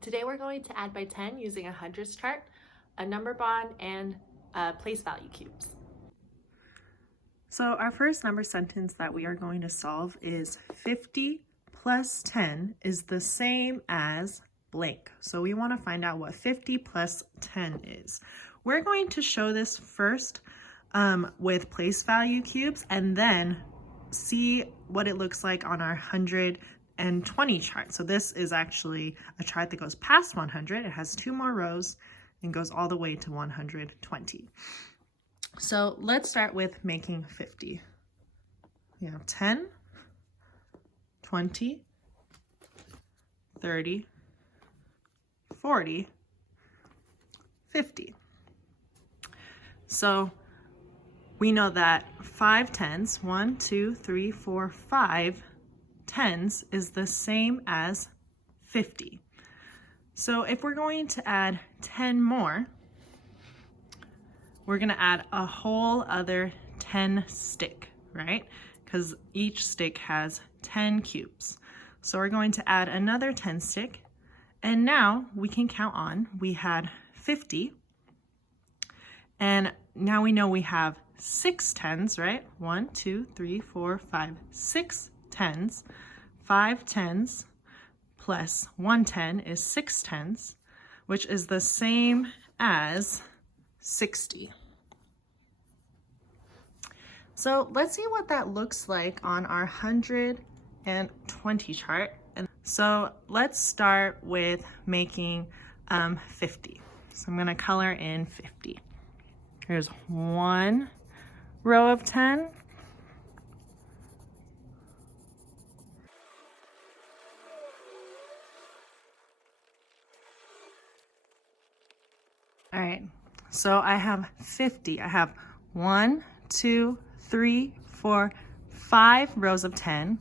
Today we're going to add by 10 using a hundreds chart, a number bond, and place value cubes. So our first number sentence that we are going to solve is 50 plus 10 is the same as blank. So we want to find out what 50 plus 10 is. We're going to show this first with place value cubes and then see what it looks like on our 120 chart. So this is actually a chart that goes past 100. It has 2 more rows and goes all the way to 120. So let's start with making 50. We have 10, 20, 30, 40, 50. So we know that 5 tens, 1, 2, 3, 4, 5 tens is the same as 50. So if we're going to add 10 more, we're going to add a whole other 10 stick, right? Because each stick has 10 cubes. So we're going to add another 10 stick, and now we can count on. We had 50, and now we know we have 6 tens, right? 1, 2, 3, 4, 5, 6 tens. 5 tens plus 1 10 is 6 tens, which is the same as 60. So let's see what that looks like on our 120 chart. And so let's start with making 50. So I'm going to color in 50. Here's 1 row of 10. All right, so I have 50. I have 1, 2, 3, 4, 5 rows of 10.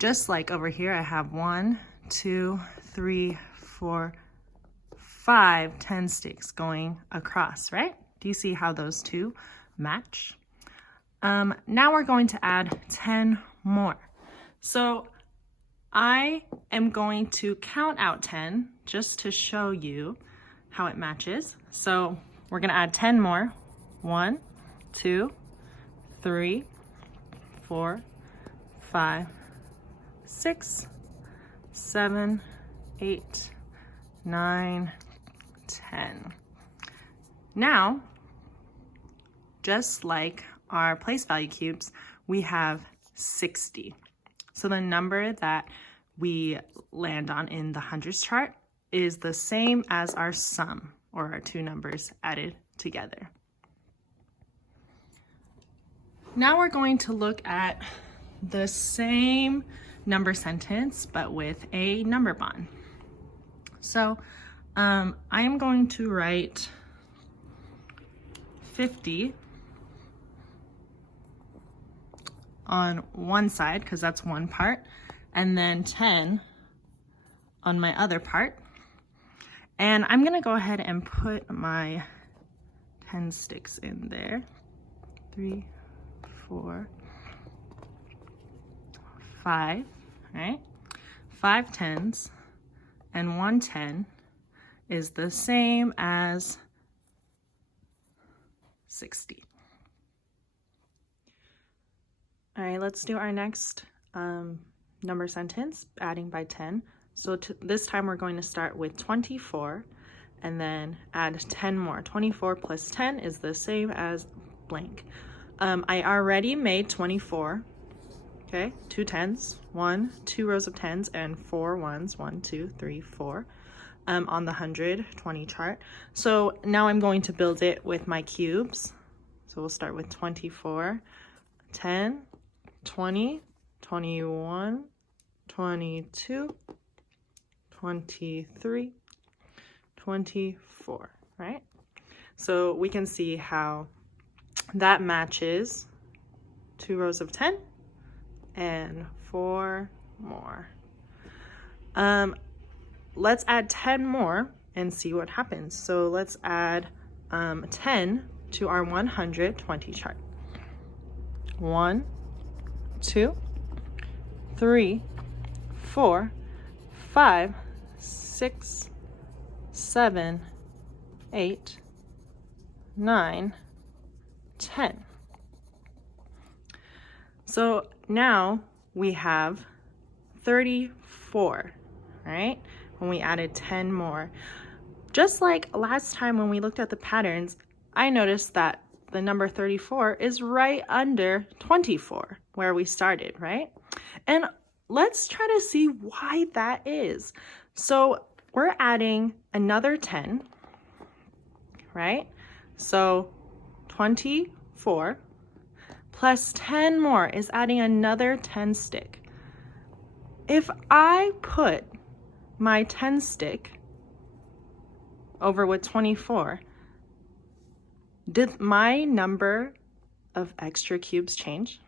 Just like over here, I have 1, 2, 3, 4, 5 10 sticks going across, right? Do you see how those two match? Now we're going to add 10 more. So I am going to count out 10 just to show you how it matches. So we're going to add 10 more. 1, 2, 3, 4, 5, 6, 7, 8, 9, 10. Now, just like our place value cubes, we have 60. So the number that we land on in the hundreds chart is the same as our sum, or our 2 numbers added together. Now we're going to look at the same number sentence, but with a number bond. So I am going to write 50 on one side, because that's one part, and then 10 on my other part. And I'm gonna go ahead and put my 10 sticks in there. 3, 4, 5, right? 5 tens and 1 10 is the same as 60. All right, let's do our next number sentence, adding by 10. So this time we're going to start with 24 and then add 10 more. 24 plus 10 is the same as blank. I already made 24, okay? 2 tens, 2 rows of 10s, and 4 ones, 1, 2, 3, 4, on the 120 chart. So now I'm going to build it with my cubes. So we'll start with 24, 10, 20, 21, 22, 23, 24, right? So we can see how that matches 2 rows of 10 and 4 more. Let's add 10 more and see what happens. So let's add 10 to our 120 chart. 1, 2, 3, 4, 5, 6, 7, 8, 9, 10. So now we have 34, right? When we added 10 more. Just like last time when we looked at the patterns, I noticed that the number 34 is right under 24, where we started, right? And let's try to see why that is. So we're adding another 10, right? So 24 plus 10 more is adding another 10 stick. If I put my 10 stick over with 24, did my number of extra cubes change?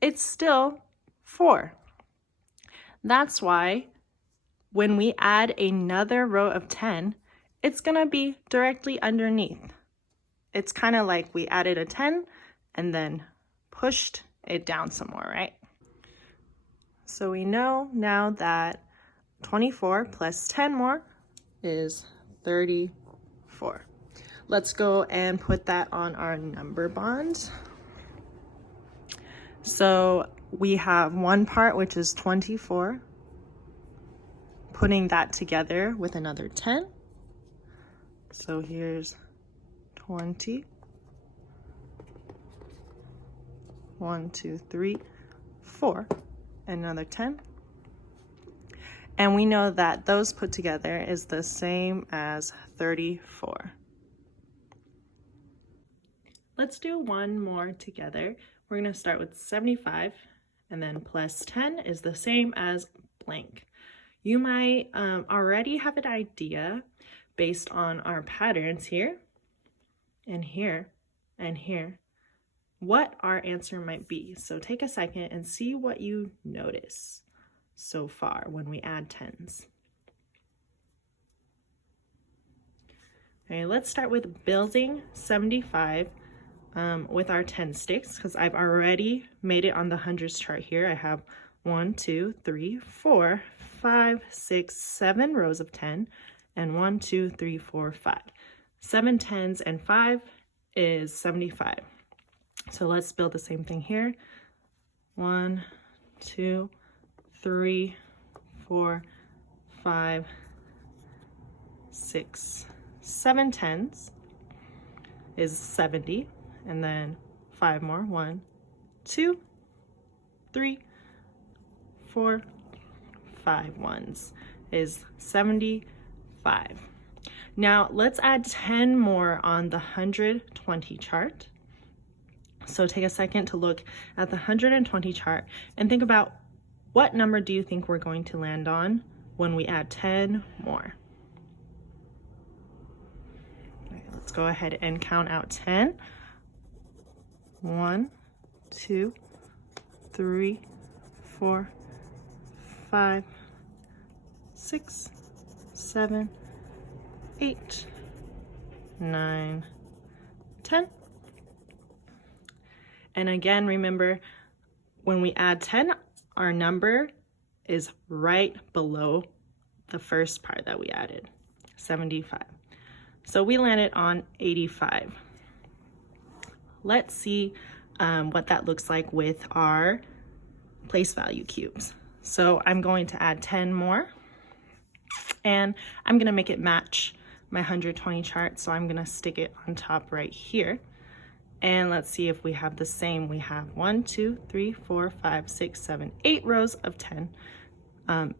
It's still 4. That's why when we add another row of 10, it's gonna be directly underneath. It's kind of like we added a 10 and then pushed it down some more, right? So we know now that 24 plus 10 more is 34. Let's go and put that on our number bond. So we have one part, which is 24, putting that together with another 10. So here's 20. 1, 2, 3, 4, another 10. And we know that those put together is the same as 34. Let's do one more together. We're going to start with 75, and then plus 10 is the same as blank. You might already have an idea based on our patterns here, and here, and here, what our answer might be. So take a second and see what you notice so far when we add 10s. Okay, let's start with building 75 with our 10 sticks, because I've already made it on the hundreds chart here. I have 1, 2, 3, 4, 5, 6, 7 rows of 10, and 1, 2, 3, 4, 5. 7 10s and 5 is 75. So let's build the same thing here. 1, 2, 3, 4, 5, 6, 7 10s is 70, and then 5 more. 1, 2, 3, 4, 5 ones is 75. Now let's add 10 more on the 120 chart. So take a second to look at the 120 chart and think about, what number do you think we're going to land on when we add 10 more? Okay, let's go ahead and count out 10. 1, 2, 3, 4, 5, 6, 7, 8, 9, 10. And again, remember, when we add 10, our number is right below the first part that we added, 75. So we landed on 85. Let's see what that looks like with our place value cubes. So I'm going to add 10 more, and I'm gonna make it match my 120 chart. So I'm gonna stick it on top right here. And let's see if we have the same. We have 1, 2, 3, 4, 5, 6, 7, 8 rows of 10,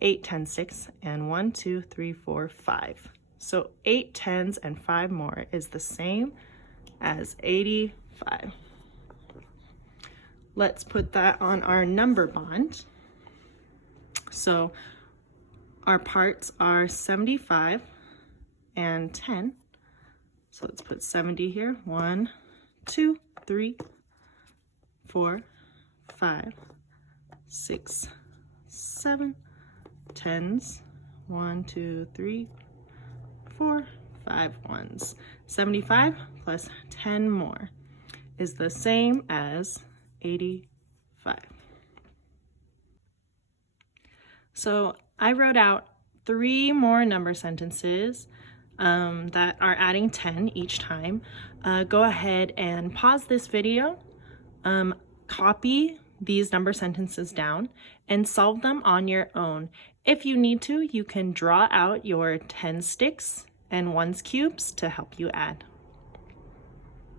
8 10 sticks, and 1, 2, 3, 4, 5. So 8 10s and 5 more is the same as 85. Let's put that on our number bond. So our parts are 75 and 10. So let's put 70 here. 1, 2, 3, 4, 5, 6, 7, 10s. 1, 2, 3, 4, 5 ones. 75 plus 10 more is the same as 85. So I wrote out 3 more number sentences that are adding 10 each time. Go ahead and pause this video, copy these number sentences down, and solve them on your own. If you need to, you can draw out your 10 sticks and 1's cubes to help you add.